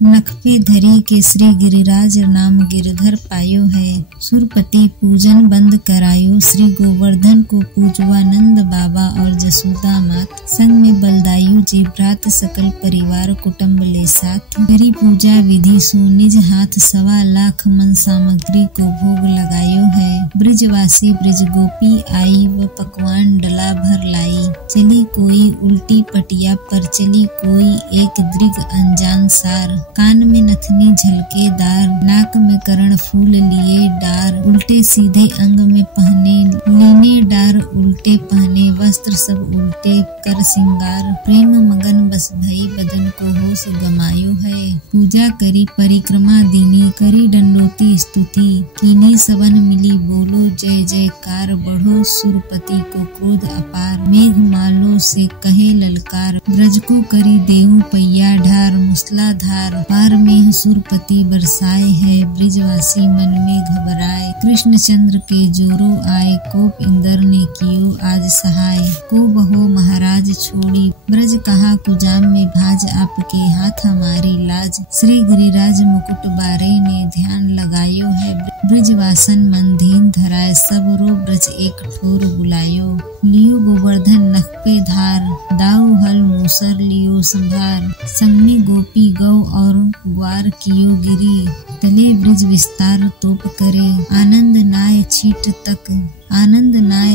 नख पे धरी के श्री गिरिराज नाम गिरधर पायो है। सुरपति पूजन बंद करायो, श्री गोवर्धन को पूजवानंद बाबा और जसोदा मात। संग में बलदायु जी भ्रात सकल परिवार कुटुम्ब ले साथ। गिरि पूजा विधि सु निज हाथ, 1.25 लाख मन सामग्री को भोग लगायो है। ब्रिजवासी ब्रिज गोपी आई, व पकवान डला भर लाई। चली कोई उल्टी पटिया पर, चली कोई एक दृग अनजान सार। कान में नथनी झलकेदार, नाक में करण फूल लिए डार। उल्टे सीधे अंग में पहने, लीने डार उल्टे पहने। वस्त्र सब उल्टे कर सिंगार, प्रेम मगन बस भई बदन को होश गमायो है। पूजा करी परिक्रमा दीनी, करी दंडोती स्तुति। कीनी सवन मिली बोलो जय जयकार, बढ़ो सुरपति को क्रोध अपार। मेघ मालो से कहे ललकार, ब्रज को करी देहु पैया ढार। मूसलाधार पार में सुरपति बरसाए है, ब्रिजवासी मन में घबराए। कृष्ण चंद्र के जोरो आए, कोप इंद्र ने कियो आज सहाय। को बहो महाराज छोड़ी, ब्रज कहा कुजाम में भाज। आपके हाथ हमारी लाज, श्री गिरिराज मुकुट बारे ने ध्यान लगायो है। ब्रिजवासन मन दीन धराए, सब रो ब्रज एक ठोर बुलायो। लियो गोवर्धन नख पे धार, दाऊ हल मूसर लियो संभार। संग में गोपी गौ और ग्वार कियो गिरी, तले ब्रिज विस्तार तोप करे। आनंद नाय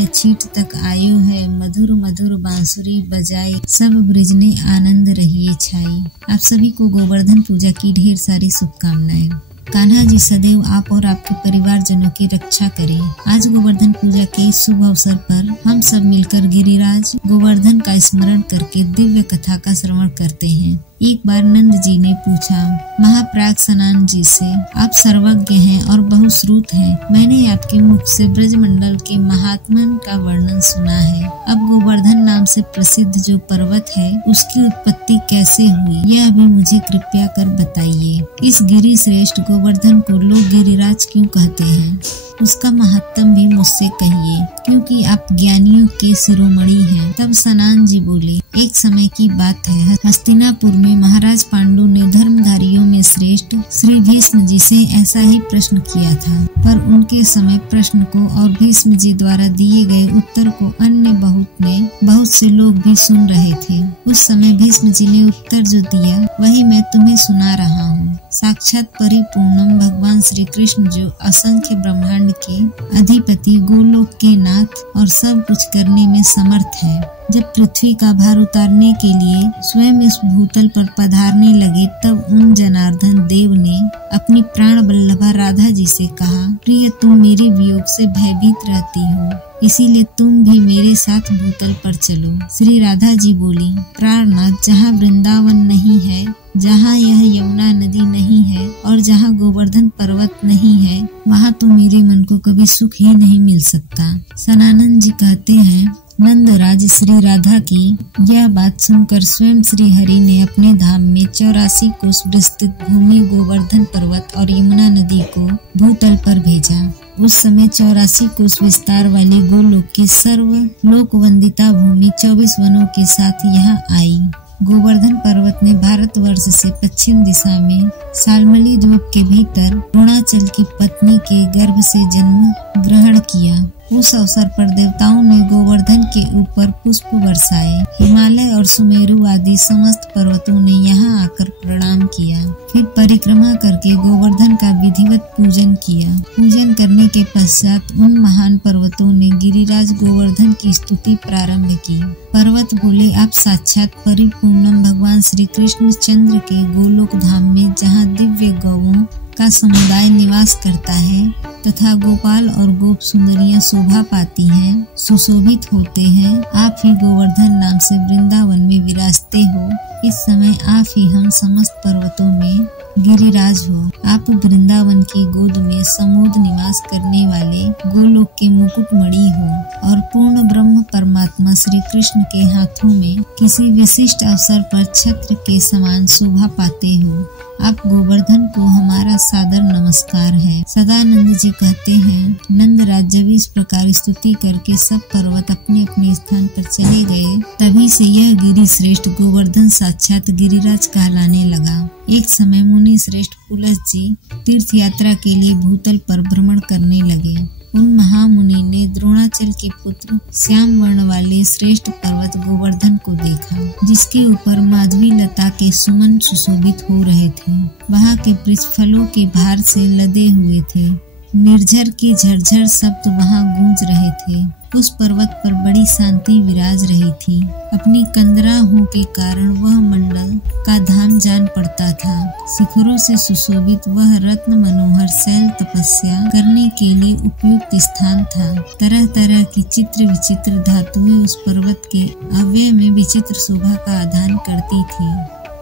छीट तक आयो है, मधुर मधुर बांसुरी बजाए। सब ब्रिज ने आनंद रहिए छाई। आप सभी को गोवर्धन पूजा की ढेर सारी शुभकामनाएं। कान्हा जी सदैव आप और आपके परिवारजनों की रक्षा करें। आज गोवर्धन पूजा के शुभ अवसर पर हम सब मिलकर गिरिराज गोवर्धन का स्मरण करके दिव्य कथा का श्रवण करते हैं। एक बार नंद जी ने पूछा महाप्राग सनान जी से, आप सर्वज्ञ हैं और बहुश्रुत हैं। मैंने आपके मुख से ब्रजमंडल के महात्मन का वर्णन सुना है। अब गोवर्धन नाम से प्रसिद्ध जो पर्वत है, उसकी उत्पत्ति कैसे हुई, यह भी मुझे कृपया कर बताइए। इस गिरि श्रेष्ठ गोवर्धन को लोग गिरिराज क्यों कहते हैं, उसका महत्तम भी मुझसे कहिए, क्योंकि आप ज्ञानियों के शिरोमणि हैं। तब सनान जी बोले, एक समय की बात है, हस्तिनापुर में महाराज पांडु ने धर्मधारियों में श्रेष्ठ श्री भीष्म जी से ऐसा ही प्रश्न किया था, पर उनके समय प्रश्न को और भीष्म जी द्वारा दिए गए उत्तर को अन्य बहुत से लोग भी सुन रहे थे। उस समय भीष्म जी ने उत्तर जो दिया वही मैं तुम्हें सुना रहा हूँ। साक्षात परिपूर्णम भगवान श्री कृष्ण जो असंख्य ब्रह्मांड के अधिपति, गोलोक के नाथ और सब कुछ करने में समर्थ है, जब पृथ्वी का भार उतारने के लिए स्वयं इस भूतल पर पधारने लगे, तब उन जनार्दन देव ने अपनी प्राण वल्लभा राधा जी से कहा, प्रिय तुम मेरे वियोग से भयभीत रहती हो, इसीलिए तुम भी मेरे साथ भूतल पर चलो। श्री राधा जी बोली, प्राणनाथ, जहाँ वृंदावन नहीं है, जहाँ यह यमुना नदी नहीं है और जहाँ गोवर्धन पर्वत नहीं है, वहाँ तो मेरे मन को कभी सुख ही नहीं मिल सकता। सनानंद जी कहते हैं, नंदराज श्री राधा की यह बात सुनकर स्वयं श्री हरि ने अपने धाम में 84 कोस विस्तृत भूमि गोवर्धन पर्वत और यमुना नदी को भूतल पर भेजा। उस समय 84 कोस विस्तार वाली गोलोक की सर्व लोक वंदिता भूमि 24 वनों के साथ यहाँ आई। गोवर्धन पर्वत ने भारतवर्ष से पश्चिम दिशा में सालमली द्वीप के भीतर द्रोणाचल की पत्नी के गर्भ से जन्म ग्रहण किया। उस अवसर पर देवताओं ने गोवर्धन के ऊपर पुष्प बरसाए। हिमालय और सुमेरु आदि समस्त पर्वतों ने यहाँ आकर प्रणाम किया। फिर परिक्रमा करके गोवर्धन का विधिवत पूजन किया। पूजन करने के पश्चात उन महान पर्वतों ने गिरिराज गोवर्धन की स्तुति प्रारंभ की। पर्वत बोले, आप साक्षात परिपूर्णम भगवान श्री कृष्ण चंद्र के गोलोक धाम में, जहाँ दिव्य गौओं का समुदाय निवास करता है तथा गोपाल और गोप सुंदरियां शोभा पाती हैं, सुशोभित होते हैं, आप ही गोवर्धन नाम से वृंदावन में विराजते हो। इस समय आप ही हम समस्त पर्वतों में गिरिराज हो। आप वृंदावन की गोद में समोद निवास करने वाले गोलोक के मुकुटमणि हो और पूर्ण ब्रह्म परमात्मा श्री कृष्ण के हाथों में किसी विशिष्ट अवसर पर छत्र के समान शोभा पाते हो। आप गोवर्धन को हमारा हमारा सादर नमस्कार है। सदानंद जी कहते हैं, नंदराज जब इस प्रकार स्तुति करके सब पर्वत अपने अपने स्थान पर चले गए, तभी से यह गिरि श्रेष्ठ गोवर्धन साक्षात गिरिराज कहलाने लगा। एक समय मुनि श्रेष्ठ पुलस्त जी तीर्थ यात्रा के लिए भूतल पर भ्रमण करने लगे। उन महामुनि ने द्रोणाचल के पुत्र श्याम वर्ण वाले श्रेष्ठ पर्वत गोवर्धन को देखा, जिसके ऊपर माधवी लता के सुमन सुशोभित हो रहे थे। वहाँ के वृक्ष फलों के भार से लदे हुए थे। निर्झर के झरझर शब्द वहाँ गूंज रहे थे। उस पर्वत पर बड़ी शांति विराज रही थी। अपनी कंदराहों के कारण वह मंडल का धाम जान पड़ता था। शिखरों से सुशोभित वह रत्न मनोहर शैल तपस्या करने के लिए उपयुक्त स्थान था। तरह तरह की चित्र विचित्र धातुएं उस पर्वत के अव्यय में विचित्र शोभा का आधान करती थी।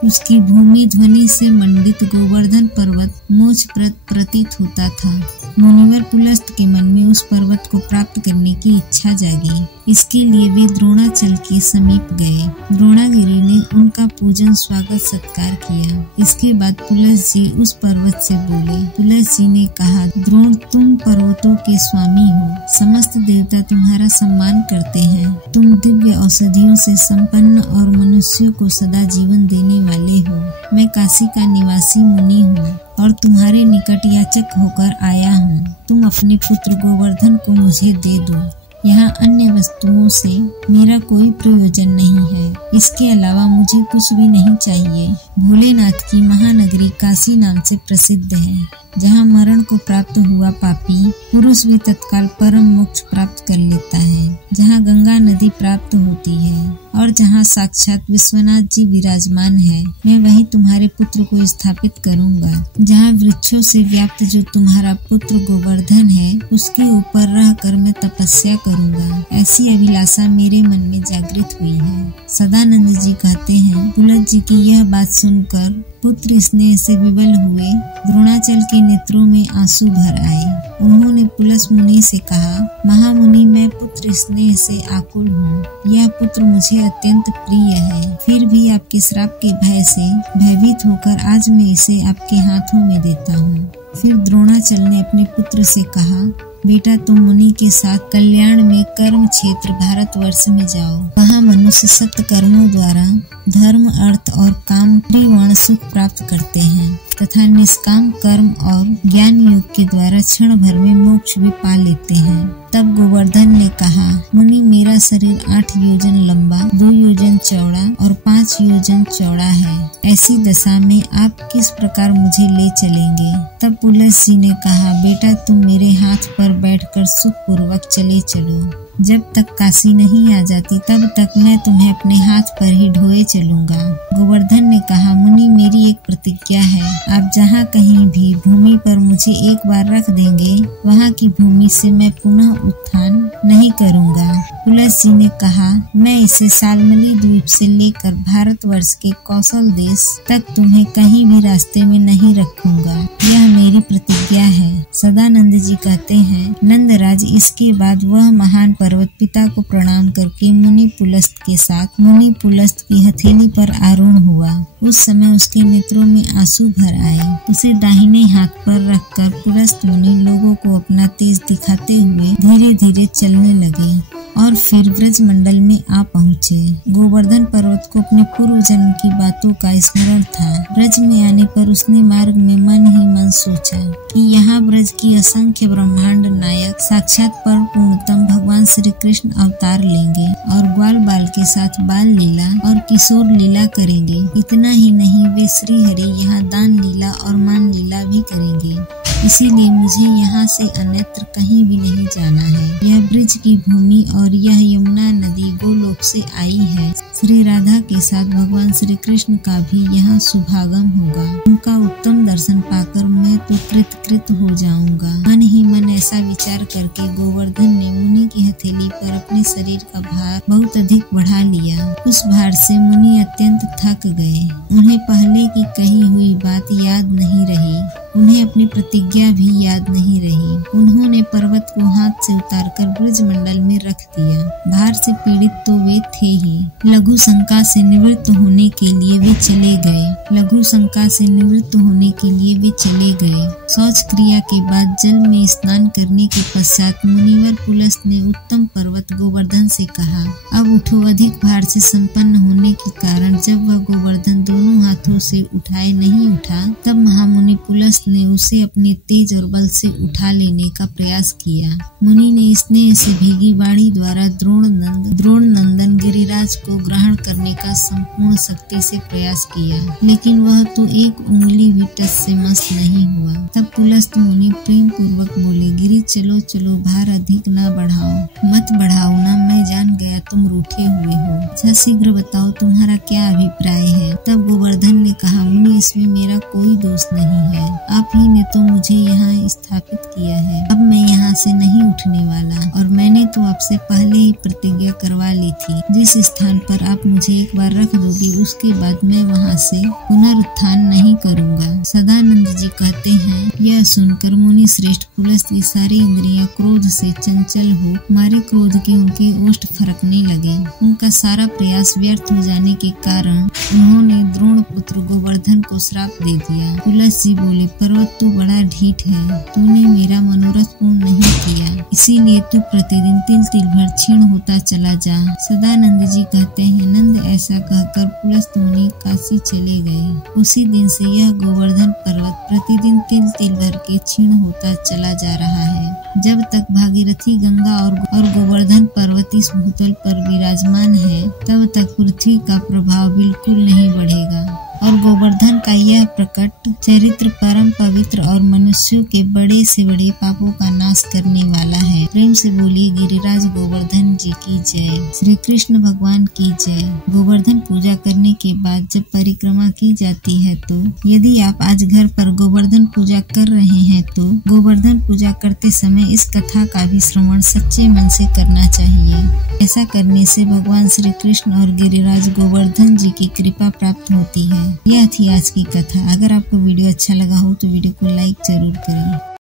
उसकी भूमि ध्वनि से मंडित गोवर्धन पर्वत मोक्षप्रद प्रतीत होता था। मुनिवर पुलस्त के मन में उस पर्वत को प्राप्त करने की इच्छा जागी। इसके लिए वे द्रोणाचल के समीप गए। द्रोणागिरि ने उनका पूजन स्वागत सत्कार किया। इसके बाद पुलस्त जी उस पर्वत से बोले। पुलस्त जी ने कहा, द्रोण, तुम पर्वतों के स्वामी हो। समस्त देवता तुम्हारा सम्मान करते हैं। तुम दिव्य औषधियों से संपन्न और मनुष्यों को सदा जीवन देने वाले हो। मैं काशी का निवासी मुनि हूँ और तुम्हारे निकट याचक होकर आया हूँ। तुम अपने पुत्र गोवर्धन को मुझे दे दो। यहाँ अन्य वस्तुओं से मेरा कोई प्रयोजन नहीं है। इसके अलावा मुझे कुछ भी नहीं चाहिए। भोलेनाथ की महानगरी काशी नाम से प्रसिद्ध है, जहाँ मरण को प्राप्त हुआ पापी पुरुष भी तत्काल परम मोक्ष प्राप्त कर लेता है, जहाँ गंगा नदी प्राप्त होती है और जहाँ साक्षात विश्वनाथ जी विराजमान है। मैं वहीं तुम्हारे पुत्र को स्थापित करूंगा। जहाँ वृक्षों से व्याप्त जो तुम्हारा पुत्र गोवर्धन है, उसके ऊपर रहकर मैं तपस्या करूंगा। ऐसी अभिलाषा मेरे मन में जागृत हुई है। सदानंद जी कहते हैं, पुलस्त जी की यह बात सुनकर पुत्र स्नेह से विवल हुए। द्रोणाचल के नेत्रों में आंसू भर आए। उन्होंने पुलस्त मुनि से कहा, महामुनि, मैं पुत्र स्नेह से आकुल हूँ। यह पुत्र मुझे अत्यंत प्रिय है। फिर भी आपके श्राप के भय से भयभीत होकर आज मैं इसे आपके हाथों में देता हूँ। फिर द्रोणाचल ने अपने पुत्र से कहा, बेटा, तुम मुनि के साथ कल्याण में कर्म क्षेत्र भारतवर्ष में जाओ। वहाँ मनुष्य सत्य कर्मों द्वारा धर्म, अर्थ और काम त्रिवर्ण सुख प्राप्त करते हैं तथा निष्काम कर्म और ज्ञान योग के द्वारा क्षण भर में मोक्ष भी पा लेते हैं। तब गोवर्धन ने कहा, मुनि, मेरा शरीर 8 योजन लंबा, 2 योजन चौड़ा और 5 योजन चौड़ा है। ऐसी दशा में आप किस प्रकार मुझे ले चलेंगे? तब पुलस्त जी ने कहा, बेटा, तुम मेरे हाथ पर बैठकर सुख पूर्वक चले चलो। जब तक काशी नहीं आ जाती तब तक मैं तुम्हें अपने हाथ पर ही ढोए चलूंगा। गोवर्धन ने कहा, मुनि, मेरी एक प्रतिज्ञा है। आप जहाँ कहीं भी भूमि पर मुझे एक बार रख देंगे, वहाँ की भूमि से मैं पुनः उत्थान नहीं करूँगा। पुलस्त जी ने कहा, मैं इसे सालमली द्वीप से लेकर भारतवर्ष के कौशल देश तक तुम्हें कहीं भी रास्ते में नहीं रखूंगा। यह मेरी प्रतिज्ञा है। सदानंद जी कहते हैं, नंदराज इसके बाद वह महान पर्वत पिता को प्रणाम करके मुनि पुलस्त के साथ मुनि पुलस्त की हथेली पर आरूढ़ हुआ। उस समय उसके नेत्रों में आंसू भर आए। उसे दाहिने हाथ पर रखकर पुलस्त मुनि लोगों को अपना तेज दिखाते हुए धीरे धीरे चलने लगे और फिर ब्रज मंडल में आ पहुँचे। गोवर्धन पर्वत को अपने पूर्व जन्म की बातों का स्मरण था। ब्रज में आने पर उसने मार्ग में मन ही मन सोचा कि यहाँ ब्रज की असंख्य ब्रह्मांड नायक साक्षात पर पूर्णतम भगवान श्री कृष्ण अवतार लेंगे और ग्वाल बाल के साथ बाल लीला और किशोर लीला करेंगे। इतना ही नहीं, वे श्री हरि यहाँ दान लीला और मान लीला भी करेंगे। इसीलिए मुझे यहाँ से अन्यत्र कहीं भी नहीं जाना है। यह ब्रज की भूमि और यह यमुना नदी गोलोक से आई है। श्री राधा के साथ भगवान श्री कृष्ण का भी यहाँ शुभागम होगा। उनका उत्तम दर्शन पाकर मैं तो कृतकृत हो जाऊंगा। मन ही मन ऐसा विचार करके गोवर्धन ने मुनि की हथेली पर अपने शरीर का भार बहुत अधिक बढ़ा लिया। उस भार से मुनि अत्यंत थक गए। उन्हें पहले की कही हुई बात याद नहीं रही। उन्हें अपनी प्रतिज्ञा भी याद नहीं रही। उन्होंने पर्वत को हाथ से उतारकर ब्रजमंडल में रख दिया। भार से पीड़ित तो वे थे ही, लघु शंका से निवृत्त होने के लिए वे चले गए। लघु शंका से निवृत्त होने के लिए वे चले गए। शौच क्रिया के बाद जल में स्नान करने के पश्चात मुनिवर पुलस्त ने उत्तम पर्वत गोवर्धन से कहा, अब उठो। अधिक भार से संपन्न होने के कारण जब वह गोवर्धन दोनों हाथों से उठाए नहीं उठा, तब महामुनि पुलस्त ने उसे अपने तेज और बल से उठा लेने का प्रयास किया। मुनि ने स्नेह से भीगी बाड़ी द्वारा द्रोण नंदन गिरिराज को ग्रहण करने का संपूर्ण शक्ति से प्रयास किया, लेकिन वह तो एक उंगली भी टस से मस नहीं हुआ। तब पुलस्त मुनि प्रेम पूर्वक बोले, गिरि चलो चलो, भार अधिक न बढ़ाओ। मत बढ़ाओ ना, मैं जान गया तुम रूठे हुए हो। अच्छा शीघ्र बताओ तुम्हारा क्या अभिप्राय है। तब गोवर्धन ने कहा, मुनि इसमें मेरा कोई दोष नहीं है। आप ही ने तो मुझे यहाँ स्थापित किया है। अब मैं यहाँ से नहीं उठने वाला, और मैंने तो आपसे पहले ही प्रतिज्ञा करवा ली थी। जिस स्थान पर आप मुझे एक बार रख दोगे उसके बाद मैं वहाँ से पुनरुत्थान नहीं करूँगा। सदानंद जी कहते हैं, यह सुनकर मुनि श्रेष्ठ पुलस्त की सारी इंद्रियां क्रोध से चंचल हो मारे क्रोध के उनके ओष्ठ फरकने लगे। उनका सारा प्रयास व्यर्थ हो जाने के कारण उन्होंने द्रोण पुत्र गोवर्धन को श्राप दे दिया। पुलस्त जी बोले, पर्वत तू बड़ा ढीठ है, तूने मेरा मनोरथ पूर्ण नहीं किया, इसीलिए तू प्रतिदिन तिल तिल भर क्षीण होता चला जा। सदानंद जी कहते हैं, नंद ऐसा कहकर पुलस्त मुनि काशी चले गए। उसी दिन से यह गोवर्धन पर्वत प्रतिदिन तिल तिल भर के क्षीण होता चला जा रहा है। जब तक भागीरथी गंगा और गोवर्धन पर्वत इस भूतल पर विराजमान है, तब तक पृथ्वी का प्रभाव बिल्कुल नहीं बढ़ेगा। और गोवर्धन का यह प्रकट चरित्र परम पवित्र और मनुष्यों के बड़े से बड़े पापों का नाश करने वाला है। प्रेम से बोलिए गिरिराज गोवर्धन जी की जय। श्री कृष्ण भगवान की जय। गोवर्धन पूजा करने के बाद जब परिक्रमा की जाती है तो यदि आप आज घर पर गोवर्धन पूजा कर रहे हैं तो गोवर्धन पूजा करते समय इस कथा का भी श्रवण सच्चे मन से करना चाहिए। ऐसा करने से भगवान श्री कृष्ण और गिरिराज गोवर्धन जी की कृपा प्राप्त होती है। यह थी आज की कथा। अगर आपको वीडियो अच्छा लगा हो तो वीडियो को लाइक जरूर करें।